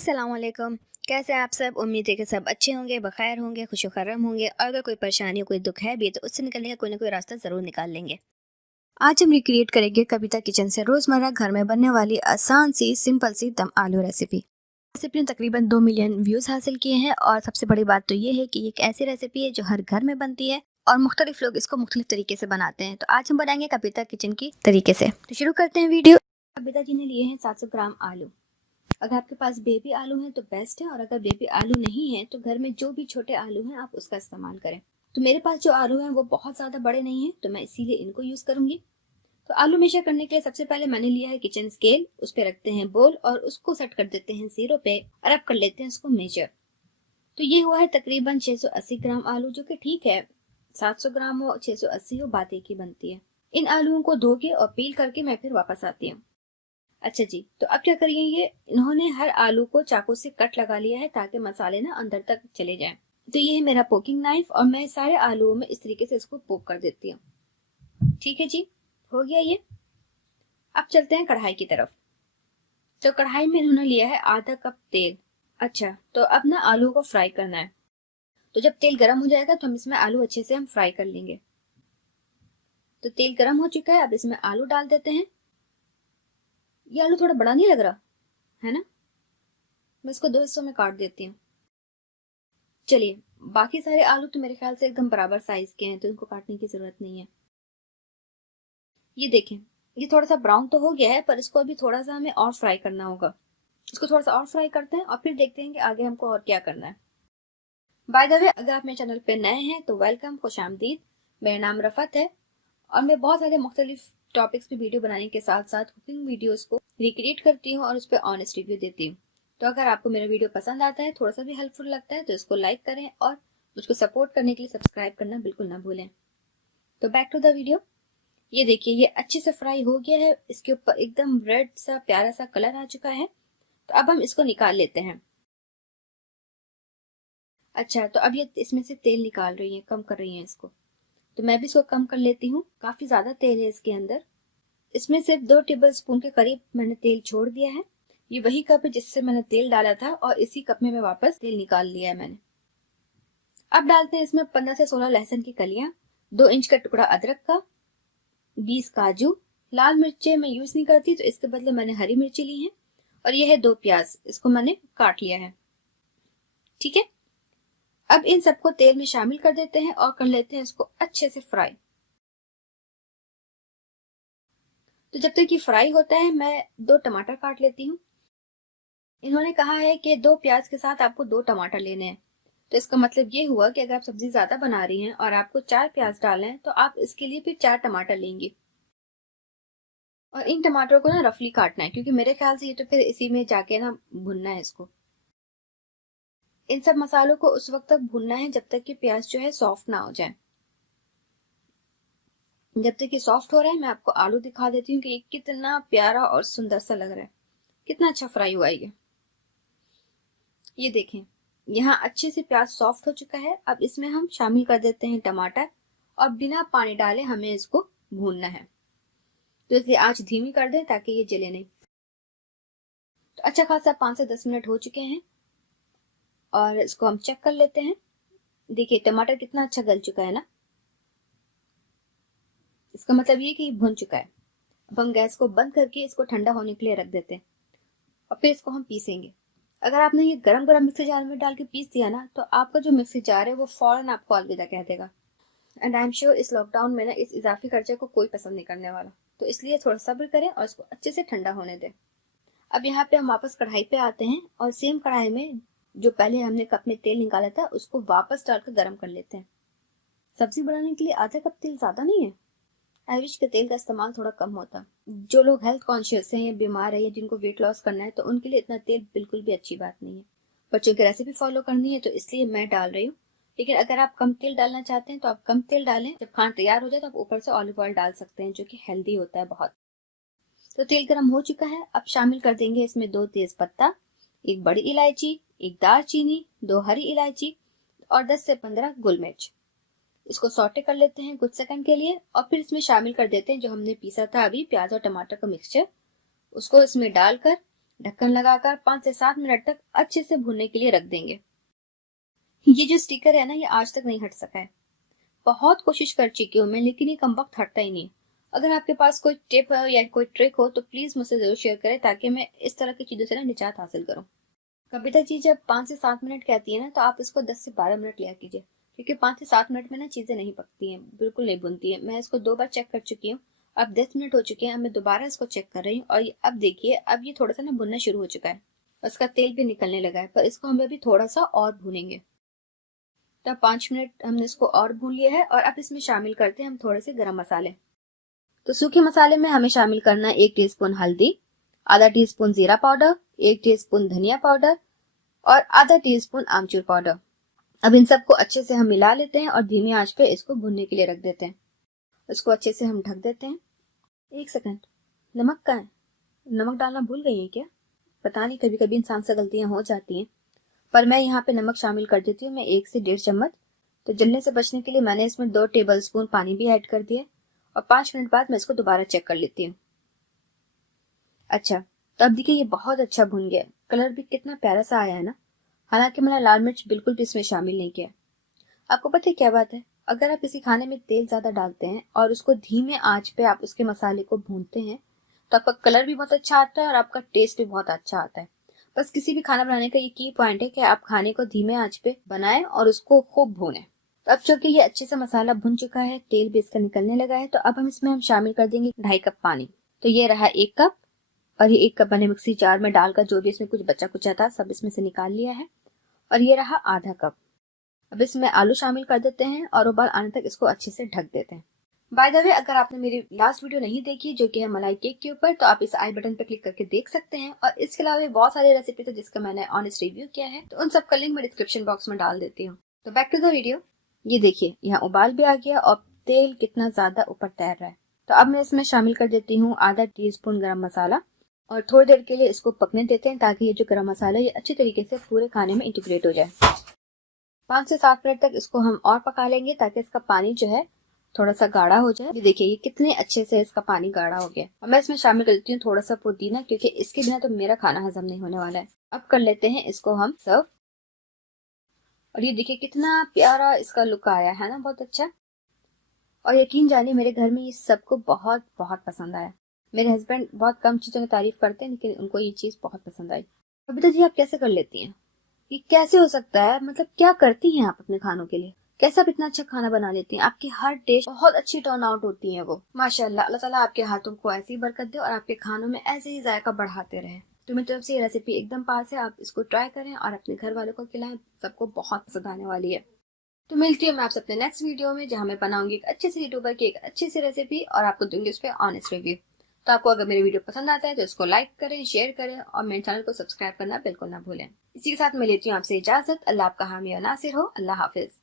अस्सलामुअलैकुम। कैसे हैं आप सब? उम्मीद है कि सब अच्छे होंगे, बखैर होंगे, खुश-ओ-खर्रम होंगे और अगर कोई परेशानी, कोई दुख है भी तो उससे निकलने का कोई ना कोई रास्ता ज़रूर निकाल लेंगे। आज हम रिक्रिएट करेंगे कविता किचन से रोज़मर्रा घर में बनने वाली आसान सी, सिंपल सी दम आलू रेसिपी। रेसिपी ने तकरीबन 2 मिलियन व्यूज़ हासिल किए हैं और सबसे बड़ी बात तो ये है कि ये एक ऐसी रेसिपी है जो हर घर में बनती है और मुख्तलिफ लोग इसको मुख्तलिफ तरीके से बनाते हैं। तो आज हम बनाएंगे कविता किचन की तरीके से। तो शुरू करते हैं वीडियो। कविता जी ने लिए हैं 700 ग्राम आलू। अगर आपके पास बेबी आलू हैं तो बेस्ट है और अगर बेबी आलू नहीं है तो घर में जो भी छोटे आलू हैं आप उसका इस्तेमाल करें। तो मेरे पास जो आलू हैं वो बहुत ज़्यादा बड़े नहीं हैं तो मैं इसीलिए इनको यूज़ करूंगी। तो आलू मेजर करने के लिए सबसे पहले मैंने लिया है किचन स्केल, उस पर रखते हैं बोल और उसको सेट कर देते हैं 0 पे और अब कर लेते हैं उसको मेजर। तो ये हुआ है तकरीबन 680 ग्राम आलू, जो कि ठीक है। 700 ग्राम हो 680 हो, बात एक ही बनती है। इन आलूओं को धो के और पील करके मैं फिर वापस आती हूँ। अच्छा जी, तो अब क्या करिए, ये इन्होंने हर आलू को चाकू से कट लगा लिया है ताकि मसाले ना अंदर तक चले जाएं। तो ये है मेरा पोकिंग नाइफ और मैं सारे आलूओं में इस तरीके से इसको पोक कर देती हूँ। ठीक है जी, हो गया ये। अब चलते हैं कढ़ाई की तरफ। तो कढ़ाई में इन्होंने लिया है आधा कप तेल। अच्छा, तो अब ना आलू को फ्राई करना है। तो जब तेल गर्म हो जाएगा तो हम इसमें आलू अच्छे से हम फ्राई कर लेंगे। तो तेल गर्म हो चुका है, अब इसमें आलू डाल देते हैं। ये आलू थोड़ा बड़ा नहीं लग रहा है ना? मैं इसको 2 हिस्सों में काट देती हूँ। चलिए, बाकी सारे आलू तो मेरे ख्याल से एकदम बराबर साइज के हैं तो इनको काटने की जरूरत नहीं है। ये देखें, ये थोड़ा सा ब्राउन तो हो गया है पर इसको अभी थोड़ा सा हमें और फ्राई करना होगा। इसको थोड़ा सा और फ्राई करते हैं और फिर देखते हैं कि आगे हमको और क्या करना है। बाय द वे, अगर आप मेरे चैनल पे नए हैं तो वेलकम, खुशामदीद। मेरा नाम रफत है और मैं बहुत सारे मुख्तलिफ टॉपिक्स पे वीडियो बनाने के साथ साथ कुकिंग वीडियोस को रिक्रिएट करती हूँ और उस पर ऑनेस्ट रिव्यू देती हूँ। तो अगर आपको मेरा वीडियो पसंद आता है, थोड़ा सा भी हेल्पफुल लगता है तो इसको लाइक करें और मुझको सपोर्ट करने के लिए सब्सक्राइब करना बिल्कुल ना भूलें। तो बैक टू द वीडियो। ये देखिए, ये अच्छे से फ्राई हो गया है, इसके ऊपर एकदम रेड सा प्यारा सा कलर आ चुका है। तो अब हम इसको निकाल लेते हैं। अच्छा, तो अब ये इसमें से तेल निकाल रही है, कम कर रही है इसको। तो मैं भी इसको कम कर लेती हूँ, काफी ज्यादा तेल है इसके अंदर। इसमें सिर्फ 2 टेबल स्पून के करीब मैंने तेल छोड़ दिया है। ये वही कप है जिससे मैंने तेल डाला था और इसी कप में मैं वापस तेल निकाल लिया है मैंने। अब डालते हैं इसमें 15 से 16 लहसुन की कलियां, 2 इंच का टुकड़ा अदरक का, 20 काजू। लाल मिर्चें मैं यूज नहीं करती तो इसके बदले मैंने हरी मिर्ची ली है और यह है 2 प्याज, इसको मैंने काट लिया है। ठीक है, अब इन सबको तेल में शामिल कर देते हैं और कर लेते हैं इसको अच्छे से फ्राई। तो जब तक ये फ्राई होता है मैं 2 टमाटर काट लेती हूँ। इन्होंने कहा है कि 2 प्याज के साथ आपको 2 टमाटर लेने हैं। तो इसका मतलब ये हुआ कि अगर आप सब्जी ज्यादा बना रही हैं और आपको 4 प्याज डालने हैं तो आप इसके लिए फिर 4 टमाटर लेंगी। और इन टमाटरों को ना रफली काटना है क्योंकि मेरे ख्याल से ये तो फिर इसी में जाके ना भुनना है इसको। इन सब मसालों को उस वक्त तक भुनना है जब तक कि प्याज जो है सॉफ्ट ना हो जाए। जब तक ये सॉफ्ट हो रहा है मैं आपको आलू दिखा देती हूँ कि ये कितना प्यारा और सुंदर सा लग रहा है, कितना अच्छा फ्राई हुआ है ये देखें, यहाँ अच्छे से प्याज सॉफ्ट हो चुका है। अब इसमें हम शामिल कर देते हैं टमाटर और बिना पानी डाले हमें इसको भूनना है। तो इसलिए आंच धीमी कर दें ताकि ये जले नहीं। तो अच्छा खासा 5 से 10 मिनट हो चुके हैं और इसको हम चेक कर लेते हैं। देखिए टमाटर कितना अच्छा गल चुका है ना, इसका मतलब ये कि ये भुन चुका है। अब हम गैस को बंद करके इसको ठंडा होने के लिए रख देते हैं और फिर इसको हम पीसेंगे। अगर आपने ये गरम गरम मिक्सी जार में डाल के पीस दिया ना तो आपका जो मिक्सी जार है वो फौरन आपको अलविदा कह देगा। एंड आई एम श्योर इस लॉकडाउन में ना इस इजाफी खर्चे को कोई पसंद नहीं करने वाला। तो इसलिए थोड़ा सब्र करें और इसको अच्छे से ठंडा होने दें। अब यहाँ पे हम वापस कढ़ाई पे आते हैं और सेम कढ़ाई में जो पहले हमने कप में तेल निकाला था उसको वापस डालकर गर्म कर लेते हैं। सब्जी बनाने के लिए आधा कप तेल ज्यादा नहीं है। आई विश के तेल का इस्तेमाल थोड़ा कम होता। जो लोग हेल्थ कॉन्शियस हैं या बीमार है या जिनको वेट लॉस करना है तो उनके लिए इतना तेल बिल्कुल भी अच्छी बात नहीं है। बच्चों की रेसिपी फॉलो करनी है तो इसलिए मैं डाल रही हूँ। लेकिन अगर आप कम तेल डालना चाहते हैं तो आप कम तेल डालें। जब खाना तैयार हो जाए तो आप ऊपर से ऑलिव ऑयल डाल सकते हैं जो कि हेल्दी होता है बहुत। तो तेल गर्म हो चुका है, अब शामिल कर देंगे इसमें 2 तेज पत्ता, 1 बड़ी इलायची, 1 दालचीनी, 2 हरी इलायची और 10 से 15 गुल मिर्च। इसको सौटे कर लेते हैं कुछ सेकंड के लिए और फिर इसमें शामिल कर देते हैं जो हमने पीसा था अभी प्याज और टमाटर का मिक्सचर। उसको इसमें डालकर ढक्कन लगाकर 5 से 7 मिनट तक अच्छे से भूनने के लिए रख देंगे। ये जो स्टिकर है ना, ये आज तक नहीं हट सका है। बहुत कोशिश कर चुकी हूँ मैं, लेकिन ये कमबख्त हटता ही नहीं। अगर आपके पास कोई टिप है या कोई ट्रिक हो तो प्लीज मुझसे जरूर शेयर करें, ताकि मैं इस तरह की चीजों से ना निजात हासिल करूँ। कविता जी जब 5 से 7 मिनट कहती है ना, तो आप इसको 10 से 12 मिनट लिया कीजिए, क्योंकि 5 से 7 मिनट में ना चीजें नहीं पकती हैं, बिल्कुल नहीं बुनती है। मैं इसको 2 बार चेक कर चुकी हूँ। अब 10 मिनट हो चुके हैं। अब मैं दोबारा इसको चेक कर रही हूँ और अब देखिए, अब ये थोड़ा सा ना भुनना शुरू हो चुका है। उसका तेल भी निकलने लगा है, पर इसको हम अभी थोड़ा सा और भूनेंगे। तब 5 मिनट हमने इसको और भून लिया है और अब इसमें शामिल करते हैं हम थोड़े से गरम मसाले। तो सूखे मसाले में हमें शामिल करना है 1 टीस्पून हल्दी, आधा टीस्पून जीरा पाउडर, 1 टीस्पून धनिया पाउडर और आधा टीस्पून आमचूर पाउडर। अब इन सबको अच्छे से हम मिला लेते हैं और धीमी आंच पे इसको भुनने के लिए रख देते हैं। इसको अच्छे से हम ढक देते हैं। 1 सेकंड, नमक कहाँ है? नमक डालना भूल गई है क्या? पता नहीं, कभी कभी इंसान से गलतियां हो जाती हैं, पर मैं यहाँ पे नमक शामिल कर देती हूँ। मैं 1 से 1.5 चम्मच। तो जलने से बचने के लिए मैंने इसमें 2 टेबलस्पून पानी भी ऐड कर दिया और 5 मिनट बाद मैं इसको दोबारा चेक कर लेती हूँ। अच्छा, तो अब देखिए ये बहुत अच्छा भुन गया। कलर भी कितना प्यारा सा आया है ना। हालांकि मैंने लाल मिर्च बिल्कुल भी इसमें शामिल नहीं किया। आपको पता है क्या बात है, अगर आप किसी खाने में तेल ज्यादा डालते हैं और उसको धीमे आंच पे आप उसके मसाले को भूनते हैं, तो आपका कलर भी बहुत अच्छा आता है और आपका टेस्ट भी बहुत अच्छा आता है। बस किसी भी खाना बनाने का ये की पॉइंट है कि आप खाने को धीमे आंच पे बनाएं और उसको खूब भूनें। तो अब चूंकि ये अच्छे से मसाला भुन चुका है, तेल भी इसका निकलने लगा है, तो अब हम शामिल कर देंगे 2.5 कप पानी। तो ये रहा 1 कप और ये 1 कप मैंने मिक्सी जार में डालकर जो भी इसमें कुछ बचा कुचा था सब इसमें से निकाल लिया है। और ये रहा आधा कप। अब इसमें आलू शामिल कर देते हैं और उबाल आने तक इसको अच्छे से ढक देते हैं। बाय द वे, अगर आपने मेरी लास्ट वीडियो नहीं देखी जो कि है मलाई केक के ऊपर, तो आप इस आई बटन पर क्लिक करके देख सकते हैं। और इसके अलावा बहुत सारे रेसिपी थे जिसका मैंने ऑनेस्ट रिव्यू किया है, तो उन सब का लिंक मैं डिस्क्रिप्शन बॉक्स में डाल देती हूँ। तो बैक टू द वीडियो। ये देखिए, यहाँ उबाल भी आ गया और तेल कितना ज्यादा ऊपर तैर रहा है। तो अब मैं इसमें शामिल कर देती हूँ आधा टीस्पून गरम मसाला और थोड़ी देर के लिए इसको पकने देते हैं, ताकि ये जो गरम मसाला है ये अच्छी तरीके से पूरे खाने में इंटीग्रेट हो जाए। 5 से 7 मिनट तक इसको हम और पका लेंगे, ताकि इसका पानी जो है थोड़ा सा गाढ़ा हो जाए। ये देखिए, ये कितने अच्छे से इसका पानी गाढ़ा हो गया। अब मैं इसमें शामिल कर देती हूँ थोड़ा सा पुदीना, क्योंकि इसके बिना तो मेरा खाना हजम नहीं होने वाला है। अब कर लेते हैं इसको हम सर्व। और ये देखिए कितना प्यारा इसका लुक आया है ना, बहुत अच्छा। और यकीन जानिए, मेरे घर में ये सबको बहुत बहुत पसंद आया। मेरे हस्बैंड बहुत कम चीजों की तारीफ करते हैं, लेकिन उनको ये चीज बहुत पसंद आई। बबीता जी, आप कैसे कर लेती हैं? ये कैसे हो सकता है? मतलब क्या करती हैं आप अपने खानों के लिए? कैसे आप इतना अच्छा खाना बना लेती हैं? आपकी हर डिश बहुत अच्छी टर्न आउट होती है वो, माशाल्लाह। अल्लाह ताला आपके हाथों को ऐसी ही बरकत दे और आपके खानों में ऐसे ही जायका बढ़ाते रहे। तो मेरी तरफ से ये रेसिपी एकदम पास है, आप इसको ट्राई करें और अपने घर वालों को खिलाएं, सबको बहुत पसंद आने वाली है। तो मिलती हूँ मैं आपसे अपने नेक्स्ट वीडियो में, जहाँ मैं बनाऊंगी एक अच्छे से यूट्यूबर की एक अच्छी सी रेसिपी और आपको दूंगी उस पर ऑनेस्ट रिव्यू। तो आपको अगर मेरी वीडियो पसंद आता है तो इसको लाइक करें, शेयर करें और मेरे चैनल को सब्सक्राइब करना बिल्कुल ना भूलें। इसी के साथ मैं लेती हूँ आपसे इजाजत। अल्लाह आपका हामी और नासिर हो। अल्लाह हाफिज।